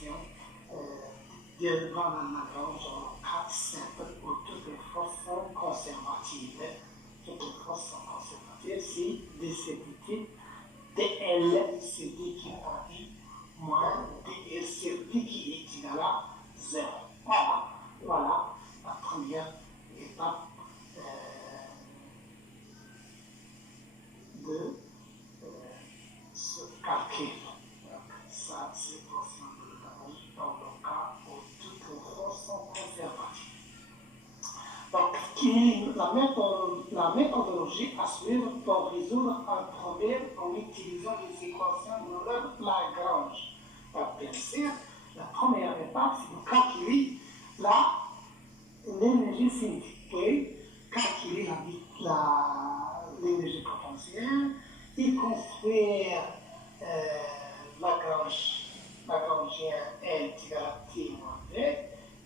l'équation de Van Lagrange en cas simple où toutes les forces sont conservatives. Toutes les forces sont conservatives si de cette type dl c'est d qui est I moins dl c'est d qui est égal à 0. Voilà la première étape de ce calcul. Donc, ça, c'est l'équation de Lagrange dans le cas où toutes les forces sont conservatives. Donc, la méthodologie à suivre pour résoudre un problème en utilisant les équations de Lagrange. Donc, bien sûr, la première étape, c'est de calculer l'énergie cinétique, puis calculer l'énergie potentielle et construire Lagrangien L égale à T moins V.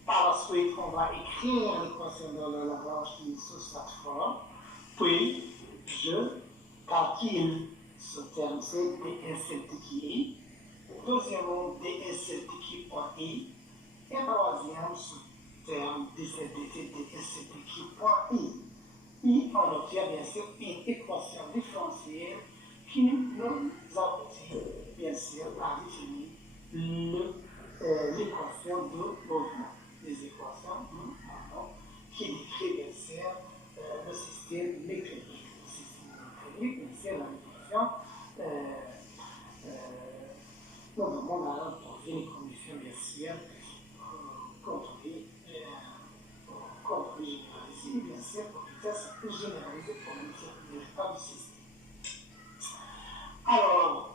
Par la suite, on va écrire l'équation de Lagrange qui est sous cette forme. Puis, je calcule ce terme, c'est dS qui est. Deuxièmement, dS qui est I. Et troisième, ce terme dS qui est I. Et on obtient bien sûr une équation différentielle qui nous aboutit bien sûr à définir l'équation de mouvement. Les équations de mouvement qui décrit bien sûr le système mécanique. Le système mécanique, bien sûr, la l'équation nous demande à trouver les conditions bien sûr contrôlées généralisées et bien sûr pour vitesse généralisée pour le résultat du système. Alors,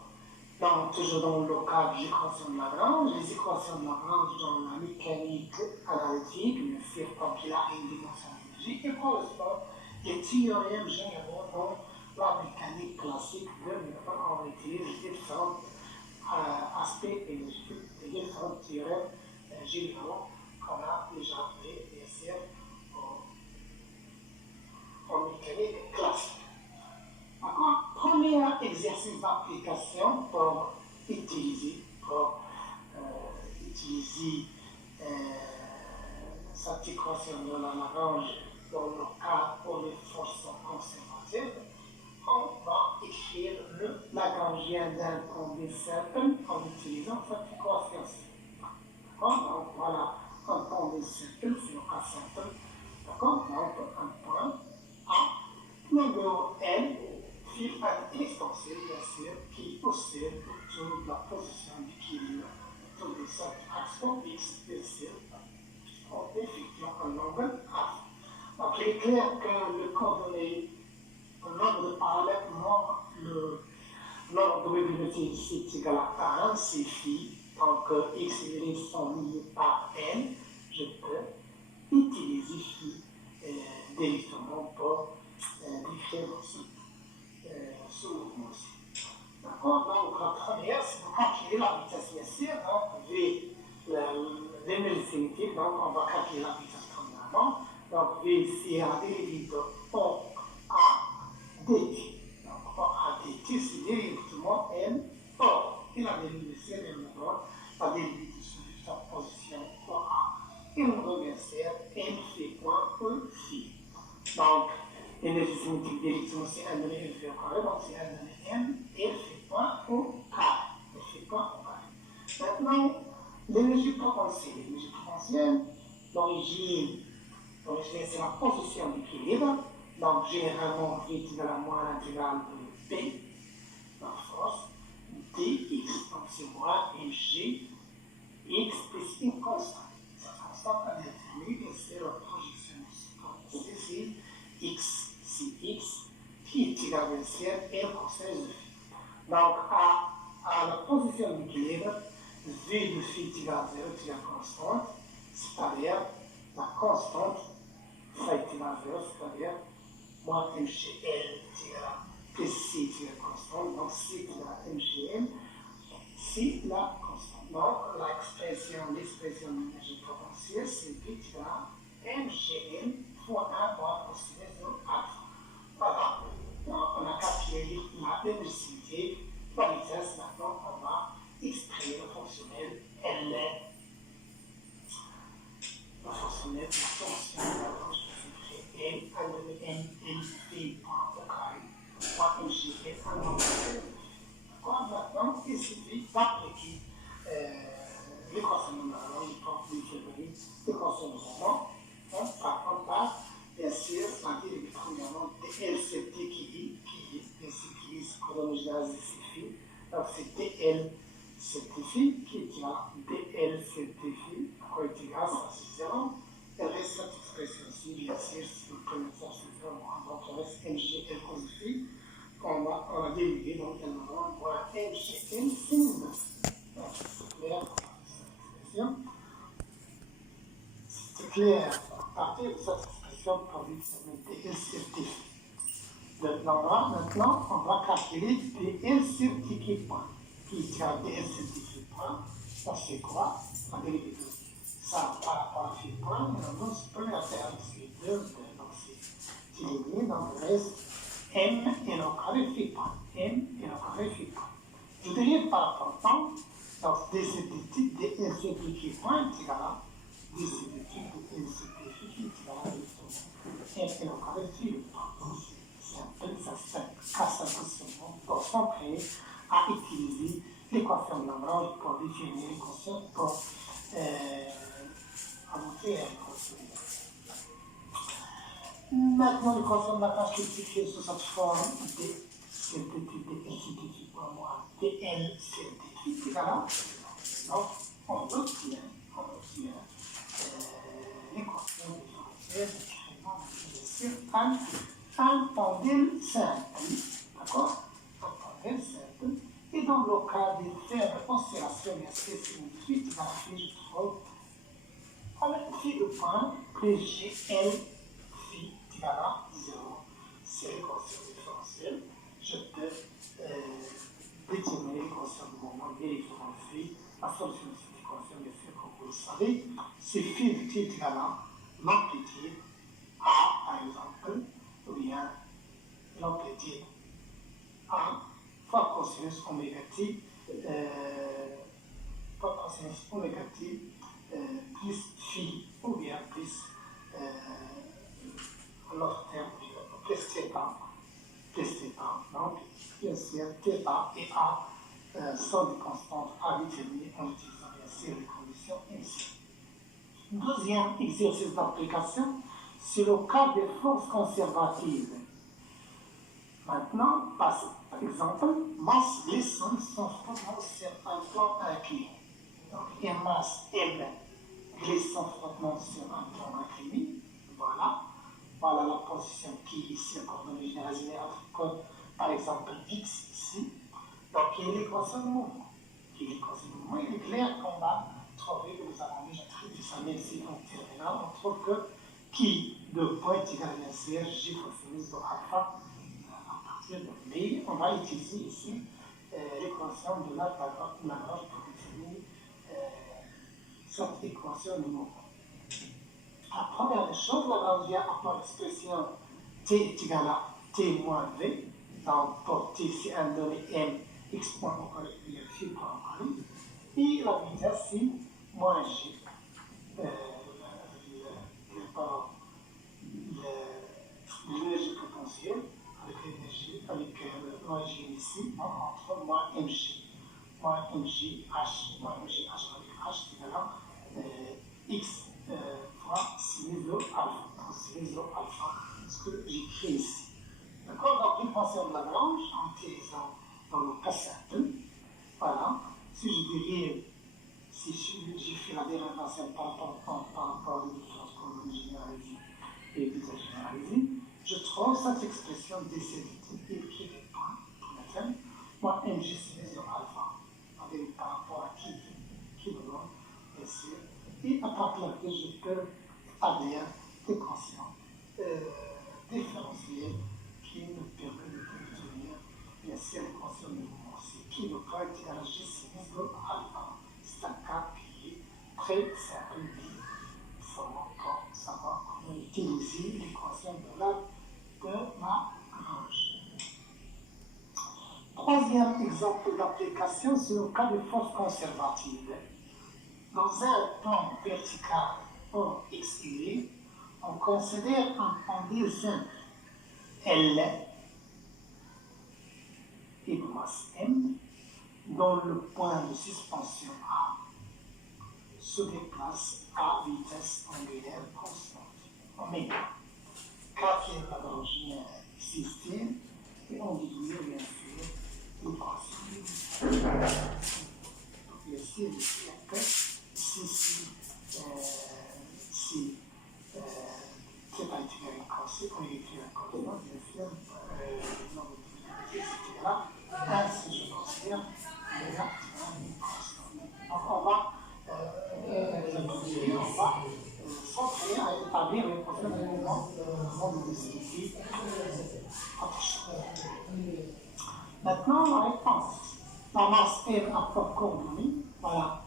toujours dans le cas des équations de Lagrange, les équations de Lagrange dans la mécanique analytique, bien sûr, comme il a une dimension d'énergie, et correspond des théorèmes généraux dans la mécanique classique de Newton. On utilise différents aspects énergétiques et différents théorèmes généraux qu'on a déjà fait, bien sûr, en mécanique classique. D'accord? Premier exercice d'application pour utiliser cette équation de la Lagrange dans le cas où les forces sont conservatives. On va écrire le Lagrangien d'un point cercle en utilisant cette équation-ci. D'accord? Donc voilà, un point de cercle, c'est le cas simple. D'accord? Donc un point A, numéro N, fil un extensif, bien sûr, qui possède autour de la position d'équilibre autour des cercles axes X, bien sûr, en effectuant un angle A. Donc il est clair que le coordonnée, le nombre de paramètres moins le nombre de probabilités ici est égal à 1, c'est phi. Donc X et Y sont liés par N. Je peux utiliser phi directement pour décrire ce mouvement-ci. D'accord? Donc la première, c'est de calculer la vitesse bien sûr. Donc V, l'énergie cinétique, donc on va calculer la vitesse premièrement. Donc V, c'est la dérivée de O à dt. Donc O à dt, c'est directement M O. Et la dérivée c'est M O. La dérivée de sa position O à. Et on va bien sûr M fait point E phi. Donc l'énergie cinétique directement c'est 1 donné L fait au carré, donc c'est 1 donné M, L fait point au carré. L fait point au carré. Maintenant, l'énergie potentielle. L'énergie potentielle, l'origine, c'est la position d'équilibre. Donc généralement, V est égal à moins l'intégrale de P, la force, dx, donc c'est moins mg, x plus une constante. Cette constante à déterminer, c'est la projection de c'est x, c'est x, qui est égal à ciel et le cosine de phi. Donc, à la position d'équilibre, v de phi est égal à 0 est égal à constante, c'est-à-dire la constante, ça est égal à 0, c'est-à-dire moins mgl est égal à plus c est égal à constante, donc c est égal à mgl, c'est la constante. Donc, l'expression de l'énergie potentielle, c'est v est égal à mgl fois 1 moins cosine de alpha. Voilà. Donc, on a calculé la énergie cinétique, la vitesse. Maintenant, on va exprimer le fonctionnel L LCT qui utilise chronologie CFI. Donc c'est DL CTFI qui est là, DL CTFI, pourquoi est égal, ça c'est 0. Il reste cette expression-ci, bien sûr, si vous prenez ça, c'est 0. Donc il reste MGL cosifié, qu'on a dérivé, donc il y a un MGL, c'est 9. Donc c'est clair pour cette expression. C'est clair, à partir de cette expression produite sur le DL certifié. Maintenant, on va calculer DL certifié point. Qui tient DL certifié point, ça c'est quoi? La dérivée de ça par rapport à phi point, et on se peut la faire, c'est 2, donc c'est éliminé, donc il reste M et le carré phi point. M et le carré phi point. Je dérive par rapport au temps, donc DL certifié point est égal à DL certifié est égal à M et le carré phi point. Ça se casse un peu souvent pour s'entraîner à utiliser l'équation de Lagrange pour définir l'équation, pour aboutir à l'équation. Maintenant, l'équation de Lagrange qui est écrite sous cette forme de CTT scientifique pour moi, DL scientifique, c'est là. Donc, on obtient l'équation différentielle sur un pendule simple, d'accord? Un pendule simple. Et dans le cas des faibles oscillations, bien sûr, signifie que je trouve on a phi de point plus GL phi égal à 0. C'est l'équation différentielle. Je peux déterminer l'équation de moment vérifiant phi. La solution de cette équation, bien sûr, comme vous le savez, c'est phi de t égal à l'amplitude A, par exemple, ou bien l'amplitude A fois cosinus oméga t, plus phi, ou bien plus l'autre terme, plus θ. Donc, bien sûr, θ et A sont des constantes à déterminer en utilisant bien sûr les conditions initiales. Deuxième exercice d'application, c'est le cas des forces conservatives. Maintenant, par exemple, masse glissante sont frottement sur un plan incliné. Donc, il y a masse M glissant frottement sur un plan incliné. Voilà. Voilà la position qui est ici, en coordonnée généralisée entre, par exemple, X ici. Donc, il y a l'équation de mouvement. Il est clair qu'on va trouver que nous avons déjà traité ça, même si en terminale, on trouve que qui de point est égal à CR, J fois sinus de alpha. Mais on va utiliser ici l'équation de Lagrange pour définir cette équation de mouvement. La première des choses, Lagrange vient par l'expression t est égal à t moins v. Donc pour t, c'est un donné m, x point au carré, phi point au carré. Et la vitesse, c'est moins g. L'énergie potentielle avec l'énergie, avec l'origine ici, entre moins mg h, moins mgh avec h, c'est égal à x fois sinus de alpha. Sinus de alpha, ce que j'écris ici. D'accord? Donc, l'équation de Lagrange, en utilisant dans le cas simple, voilà, si je dérive, si j'ai fait la dérivation par rapport aux différences coordonnées généralisées et vitesse généralisée, je trouve cette expression décédée qui est point, moi mg sinus de alpha, par rapport à qui me donne, bien sûr, et à partir de là, je peux avoir des consciences différentielles qui me permettent de obtenir, bien sûr, les consciences de mouvement aussi, qui me peut être à g sinus de alpha. C'est un cas qui est très simple, mais il faut encore savoir comment utiliser l'équation de Lagrange. Troisième exemple d'application, c'est le cas de force conservative. Dans un plan vertical or x, y, on considère un pendule simple L et de masse M, dont le point de suspension A se déplace à vitesse angulaire constante, oméga. Quatrième Lagrangien système et on déduit bien sûr l'équation. Donc ici, après, si c'est pas égal à cosine, on écrit un constant, bien sûr, le nombre de divisés, etc. Ainsi, je considère déjà une constante. Donc, on va s'entraîner à établir les prochains éléments de disciplines. Maintenant, la réponse. La masse M à propre coordonnée, voilà,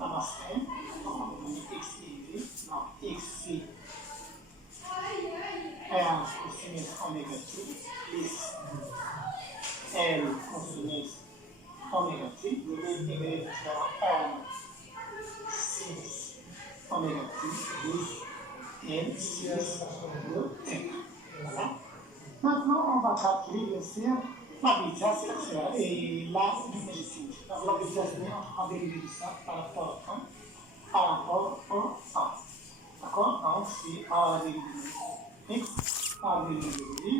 la masse M, coordonnée X et V, donc X c'est R cosinus oméga T, plus L cosinus oméga T, le même égal à R sinus oméga T, plus L sinus de T. Voilà. Maintenant, on va calculer bien sûr la vitesse et la luminosité. Donc, la vitesse, on va dériver ça par rapport à 1, par rapport au 1. D'accord? Donc, c'est A dérivé de X, A dérivé de Y,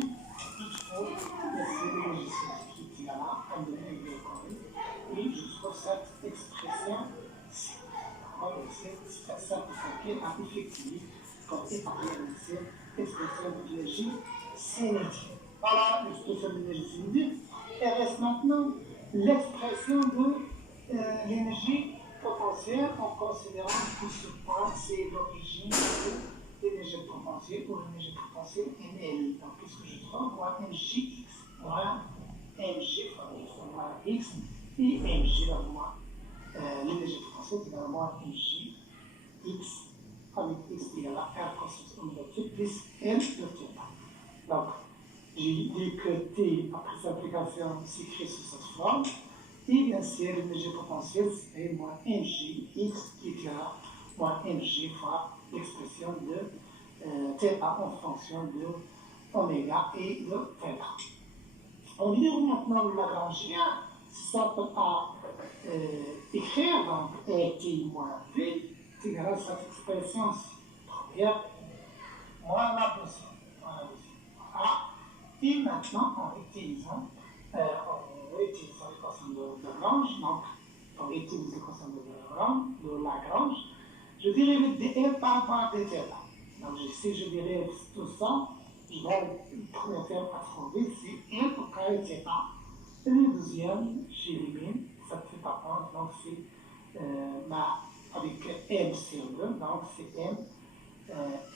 il faut laisser le logiciel qui est égal à 1 demi de carré, et je trouve cette expression-ci. D'accord? C'est ça qui a effectué comme établir cette expression de l'énergie cinétique. Voilà l'expression de l'énergie cinétique. Et reste maintenant l'expression de l'énergie potentielle en considérant que ce point c'est l'origine de l'énergie potentielle ou l'énergie potentielle NL. Donc qu'est-ce que je trouve? Moi, MJX. Voilà, MG fois X et MG vers moi. L'énergie potentielle c'est vers moi MJX avec X égale à R cosinus oméga T plus L de θ. Donc, j'ai dit que T, après cette application, s'écrit sous cette forme. Et bien sûr, l'énergie potentielle, c'est moins mg x qui est là, moins mg fois l'expression de θ en fonction de oméga et de θ. On dit maintenant le Lagrangien, ça peut écrire, donc t moins v, c'est égal à cette expression-ci. Première, moins la deuxième. Voilà. Et maintenant, en utilisant l'équation de Lagrange, donc on utilise l'équation de Lagrange, je dérive dl par rapport à dθ. Donc si je dérive tout ça, je vais le premier terme à trouver, c'est l au carré θ. Et le deuxième, j'élimine cette θ point, donc c'est avec m sur 2, donc c'est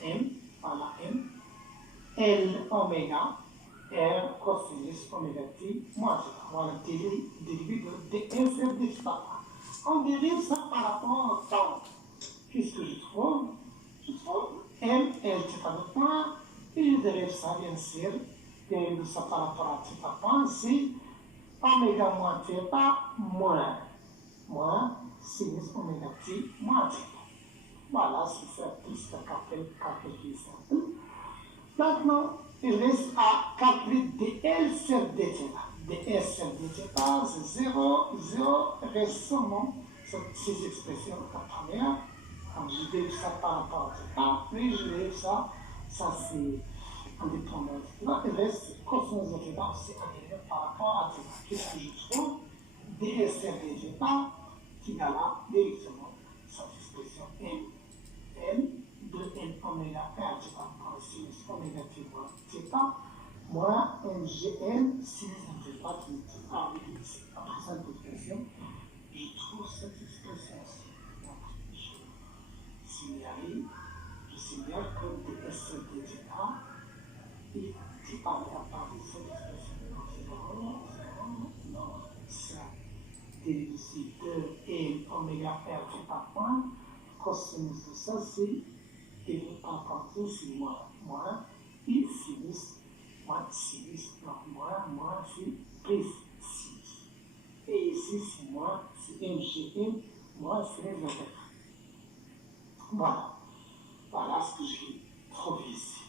m, voilà m, L oméga, R cosinus oméga T moins θ. Voilà, dérivé de dl sur dθ. On dérive ça par rapport au temps. Qu'est-ce que je trouve? Je trouve M, L, θ de point, et je dérive ça, bien sûr, dérive ça par rapport à θ point, c'est oméga moins θ moins sinus oméga T moins θ. Voilà, c'est ça, tout ce calcul qui est simple. Maintenant, il reste à calculer dl sur dθ. dl sur dθ, c'est 0, 0, reste seulement ces expressions. La première, donc je dérive ça par rapport à θ, puis je dérive ça c'est indépendant. Là, il reste cosinus de θ, c'est indépendant par rapport à θ. Qu'est-ce que je trouve? dl sur dθ qui égale directement cette expression m de n oméga r par sinus oméga t moins θ moins mgn sinus de θ qui est après cette expression, je trouve cette expression-ci. Donc, je signale que ds sur dθ est par rapport à cette expression. Donc, c'est vraiment, non, ça dérive ici de n oméga r θ point, cosinus de ça, c'est dérivé par rapport à c'est moins, et sinus, moins sinus, donc moins, c'est plus sinus. Et ici, c'est moins, c'est mgn, moins sinus de θ. Voilà ce que j'ai trouvé ici.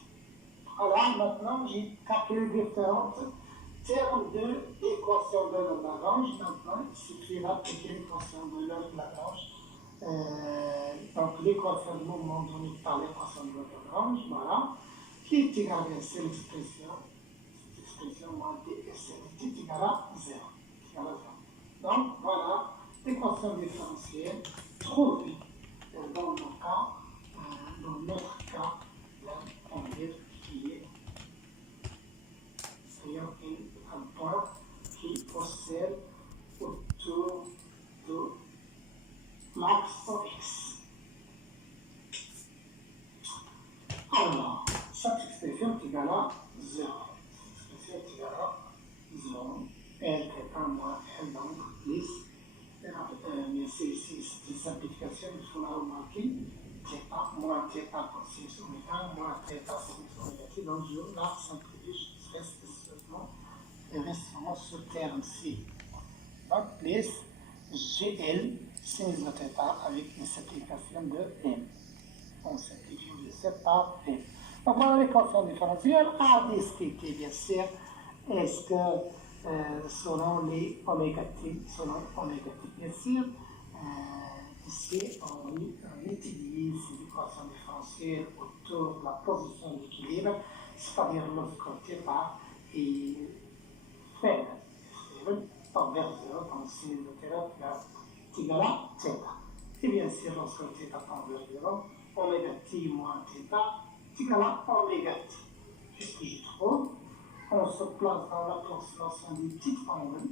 Alors, maintenant, j'ai calculé différents termes de l'équation de Lagrange. Maintenant, il suffira d'appliquer l'équation de Lagrange. Donc, l'équation de mouvement donnée par l'équation de Lagrange, voilà, qui est égale à cette expression, expression moins ds est égal à 0. Donc, voilà l'équation différentielle trouvée dans notre cas, là, on dit qui est un point qui possède autour de l'axe x. Alors, cette expression est égale à 0. Cette expression est égale à 0. L est 1 moins L, donc plus. Mais c'est une simplification, il faut la remarquer. Θ moins θ cos oméga moins θ sin oméga. Donc, je la simplifie, je reste seulement ce terme-ci. Donc, plus GL sin de θ avec une simplification de M. On simplifie le C par M. Donc, voilà l'équation différentielle à discuter, bien sûr. Est-ce que selon les oméga t, bien sûr, ici on utilise l'équation différentielle autour de la position d'équilibre, c'est-à-dire lorsque θ est faible, vers 0, donc sin de θ est égal à θ. Et bien sûr, lorsque θ tend vers 0, oméga t moins θ est égal à oméga t. Qu'est-ce que je trouve? On se place dans l'approximation du petit angle.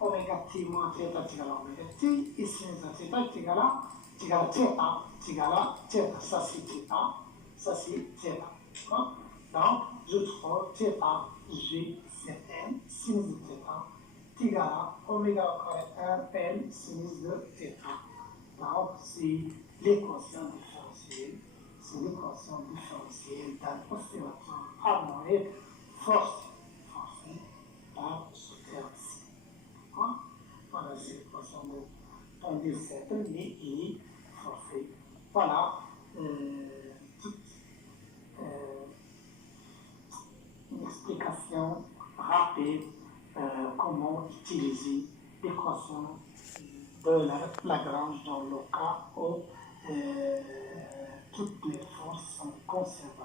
Oméga t moins θ est égal à oméga t, et sin de θ est égal à θ. Ça c'est θ, ça c'est θ. Donc, je trouve θ, g, Cn, sin de θ, est égal à oméga au carré 1 L sin de θ. Donc, c'est l'équation différentielle. C'est l'équation différentielle d'un oscillateur harmonique forcé par ce terme-ci. Voilà, c'est l'équation de tendue certain, mais il est forcé. Voilà toute une explication rapide comment utiliser l'équation de Lagrange dans le cas où toutes les forces sont conservées.